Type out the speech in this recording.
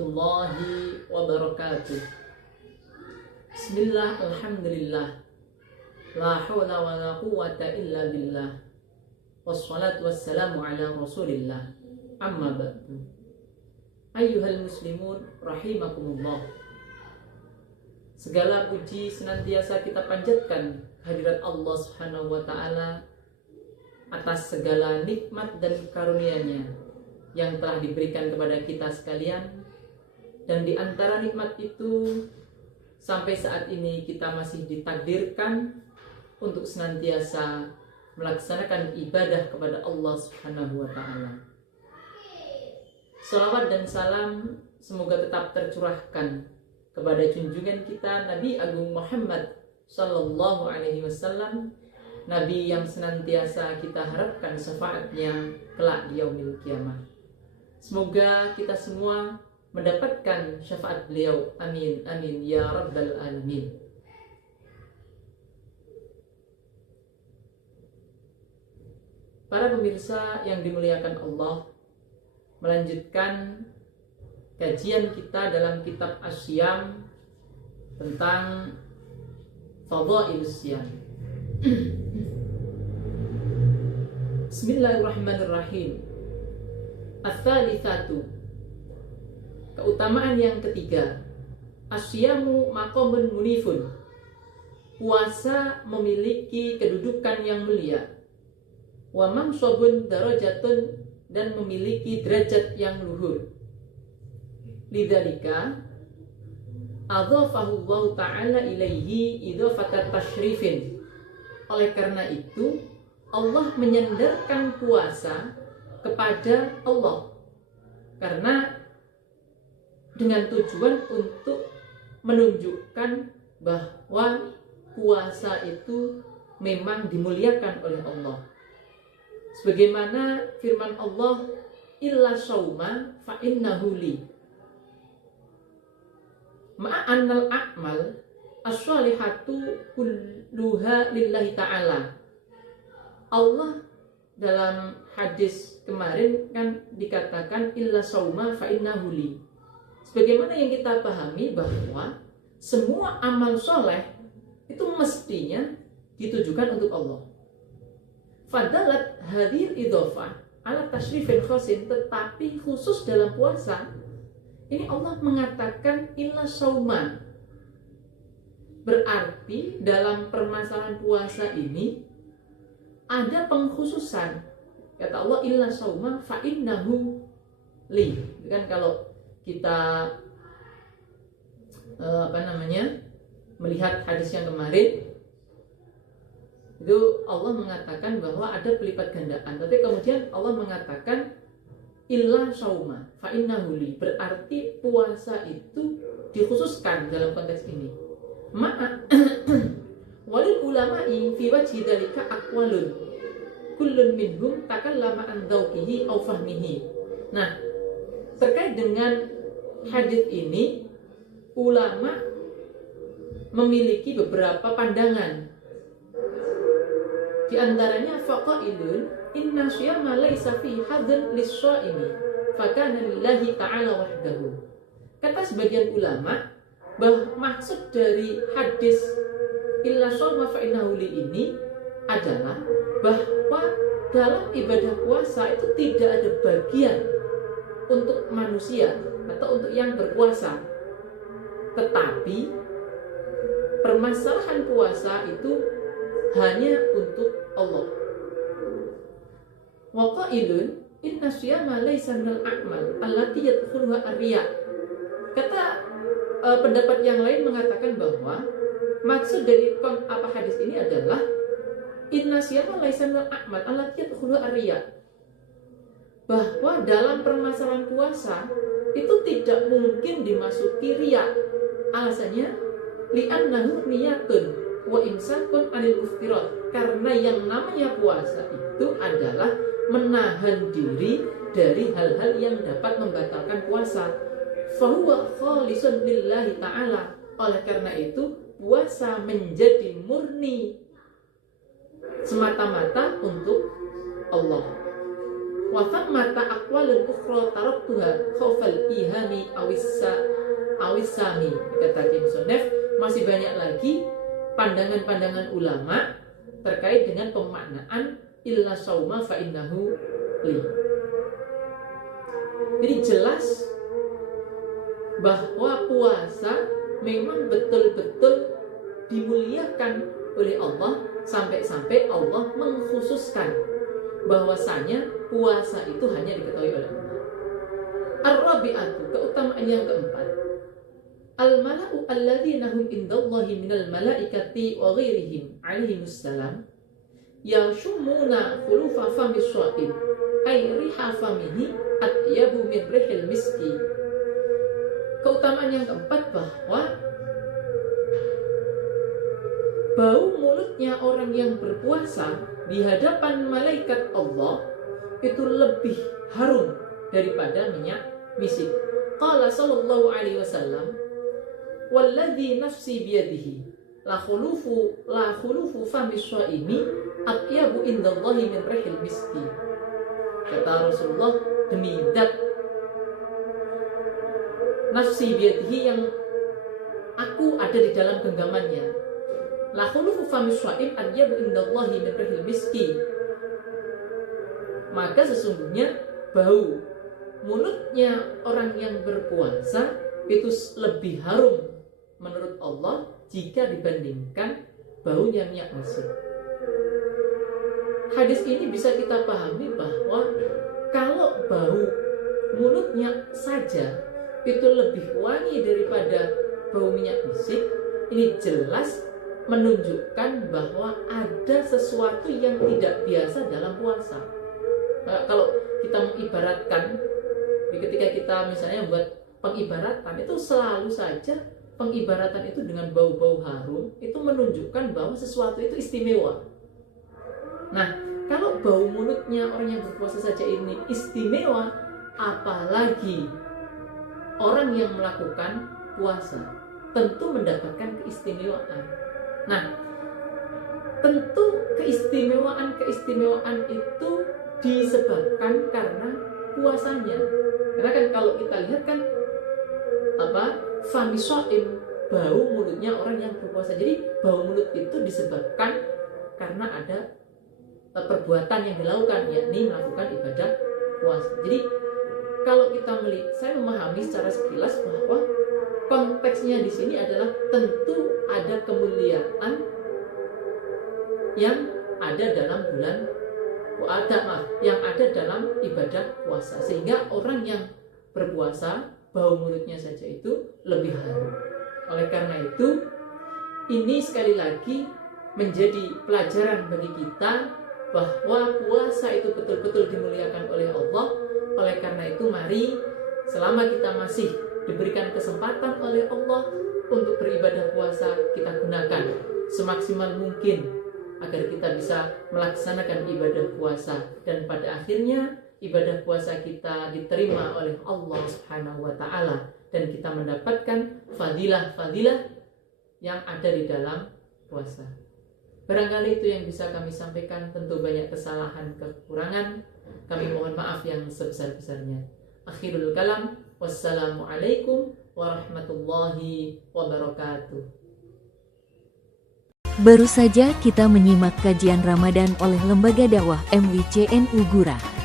warahmatullahi wabarakatuh. Bismillah, alhamdulillah, la hawla wa la quwwata illa billah, wassalatu wassalamu ala rasulillah, amma ba'du. Ayyuhal muslimun rahimakumullah. Segala puji senantiasa kita panjatkan hadirat Allah Subhanahu wa ta'ala atas segala nikmat dan karunia-Nya yang telah diberikan kepada kita sekalian. Dan di antara nikmat itu, sampai saat ini kita masih ditakdirkan untuk senantiasa melaksanakan ibadah kepada Allah Subhanahu wa ta'ala. Salawat dan salam semoga tetap tercurahkan kepada junjungan kita Nabi Agung Muhammad Sallallahu Alaihi Wasallam, Nabi yang senantiasa kita harapkan syafaatnya kelak di yaumil kiamah. Semoga kita semua mendapatkan syafaat beliau. Amin, amin, ya rabbal alamin. Para pemirsa yang dimuliakan Allah, melanjutkan kajian kita dalam kitab As-Siyam tentang Fadhailus Siyam. Bismillahirrahmanirrahim. Ats-tsalitsatu, keutamaan yang ketiga, as-siyamu maqamun munifun, puasa memiliki kedudukan yang mulia, wa mansabun darajatun, dan memiliki derajat yang luhur. Lidzalika adzafahu Allah Ta'ala ilaihi idzafatat tasyrifin. Oleh karena itu Allah menyandarkan puasa kepada Allah, karena dengan tujuan untuk menunjukkan bahwa puasa itu memang dimuliakan oleh Allah. Sebagaimana firman Allah, illa shauma fa innahu li, ma'annal a'mal as-shalihatu kulluha lillahi ta'ala. Allah dalam hadis kemarin kan dikatakan illa shauma fa innahu li. Sebagaimana yang kita pahami bahwa semua amal soleh itu mestinya ditujukan untuk Allah. Fadalat hadir idhofah ala tasyrifin khosin, tetapi khusus dalam puasa ini Allah mengatakan illa shauma. Berarti dalam permasalahan puasa ini ada pengkhususan. Kata Allah illa shauma fa innahu li. Kan kalau kita melihat hadis yang kemarin itu Allah mengatakan bahwa ada pelipat gandaan, tapi kemudian Allah mengatakan illa shauma fa innahu li, berarti puasa itu dikhususkan dalam konteks ini. Ma'a walil ulama'i fi wajhi dzalika aqwalun kullun minhum takallama an dzauqihi aw fahmihi. Nah, terkait dengan hadis ini ulama memiliki beberapa pandangan. Di antaranya faqailun inna syiyama laisa fi hadzan lis-shaimi fa kana lillahi ta'ala wahdahu. Kata sebagian ulama bahwa maksud dari hadis illa shauma fa innahu li ini adalah bahwa dalam ibadah puasa itu tidak ada bagian untuk manusia atau untuk yang berpuasa, tetapi permasalahan puasa itu hanya untuk Allah. Wa qailun inna syiyama laysa minal a'mal allati yadkhuluha ar-riya. Kata pendapat yang lain mengatakan bahwa maksud dari hadis ini adalah inna syiyama laysa minal a'mal allati yadkhuluha ar-riya, bahwa dalam permasalahan puasa itu tidak mungkin dimasuki riya. Alasannya li'annahu niyatun wa imsakun 'anil muftirat, karena yang namanya puasa itu adalah menahan diri dari hal-hal yang dapat membatalkan puasa. Fahuwa khalisun lillahi ta'ala. Oleh karena itu puasa menjadi murni semata-mata untuk Allah. wa thammata aqwalun ukhra taraktuha khaufal ihami awisami. Kata Kim Sonef, masih banyak lagi pandangan-pandangan ulama terkait dengan pemaknaan illa sauma fa innahu li. Jadi jelas bahwa puasa memang betul-betul dimuliakan oleh Allah, sampai-sampai Allah mengkhususkan bahwasanya puasa itu hanya diketahui oleh Allah. Ar-rabi'atu, keutamaan yang keempat, al-mala'u alladzina hum indallahi minal malaikati wa ghairihim alaihimussalam yashumuna khulufa famis sha'im ay riha famihi atyabu min rihil miski. Keutamaan yang keempat bahwa bau mulutnya orang yang berpuasa di hadapan malaikat Allah itu lebih harum daripada minyak misik. Qala sallallahu alaihi wasallam, walladzi nafsi biyadihi la khulufu fami shaimi atyabu indallahi min rihil miski. Kata Rasulullah, demi zat nafsi biyadihi yang aku ada di dalam genggamannya, la khulufu fami shaim atyabu indallahi min rihil miski, maka sesungguhnya bau mulutnya orang yang berpuasa itu lebih harum menurut Allah jika dibandingkan baunya minyak misik. Hadis ini bisa kita pahami bahwa kalau bau mulutnya saja itu lebih wangi daripada bau minyak misik, ini jelas menunjukkan bahwa ada sesuatu yang tidak biasa dalam puasa. Kalau kita mengibaratkan, ketika kita misalnya buat pengibaratan, itu selalu saja pengibaratan itu dengan bau-bau harum itu menunjukkan bahwa sesuatu itu istimewa. Nah, kalau bau mulutnya orang yang berpuasa saja ini istimewa, apalagi orang yang melakukan puasa tentu mendapatkan keistimewaan. Nah, tentu keistimewaan itu disebabkan karena puasanya. Karena kan kalau kita lihat kan fami shaim, bau mulutnya orang yang berpuasa. Jadi bau mulut itu disebabkan karena ada perbuatan yang dilakukan, yakni melakukan ibadah puasa. Jadi kalau kita melihat, saya memahami secara sekilas bahwa konteksnya di sini adalah tentu ada kemuliaan yang ada dalam bulan yang ada dalam ibadah puasa, sehingga orang yang berpuasa bau mulutnya saja itu lebih harum. Oleh karena itu, ini sekali lagi menjadi pelajaran bagi kita bahwa puasa itu betul-betul dimuliakan oleh Allah. Oleh karena itu, mari selama kita masih diberikan kesempatan oleh Allah untuk beribadah puasa, kita gunakan semaksimal mungkin agar kita bisa melaksanakan ibadah puasa, dan pada akhirnya ibadah puasa kita diterima oleh Allah Subhanahu wa taala dan kita mendapatkan fadilah-fadilah yang ada di dalam puasa. Barangkali itu yang bisa kami sampaikan, tentu banyak kesalahan, kekurangan. Kami mohon maaf yang sebesar-besarnya. Akhirul kalam, wassalamualaikum warahmatullahi wabarakatuh. Baru saja kita menyimak kajian Ramadan oleh Lembaga Dakwah MWCNU Gura.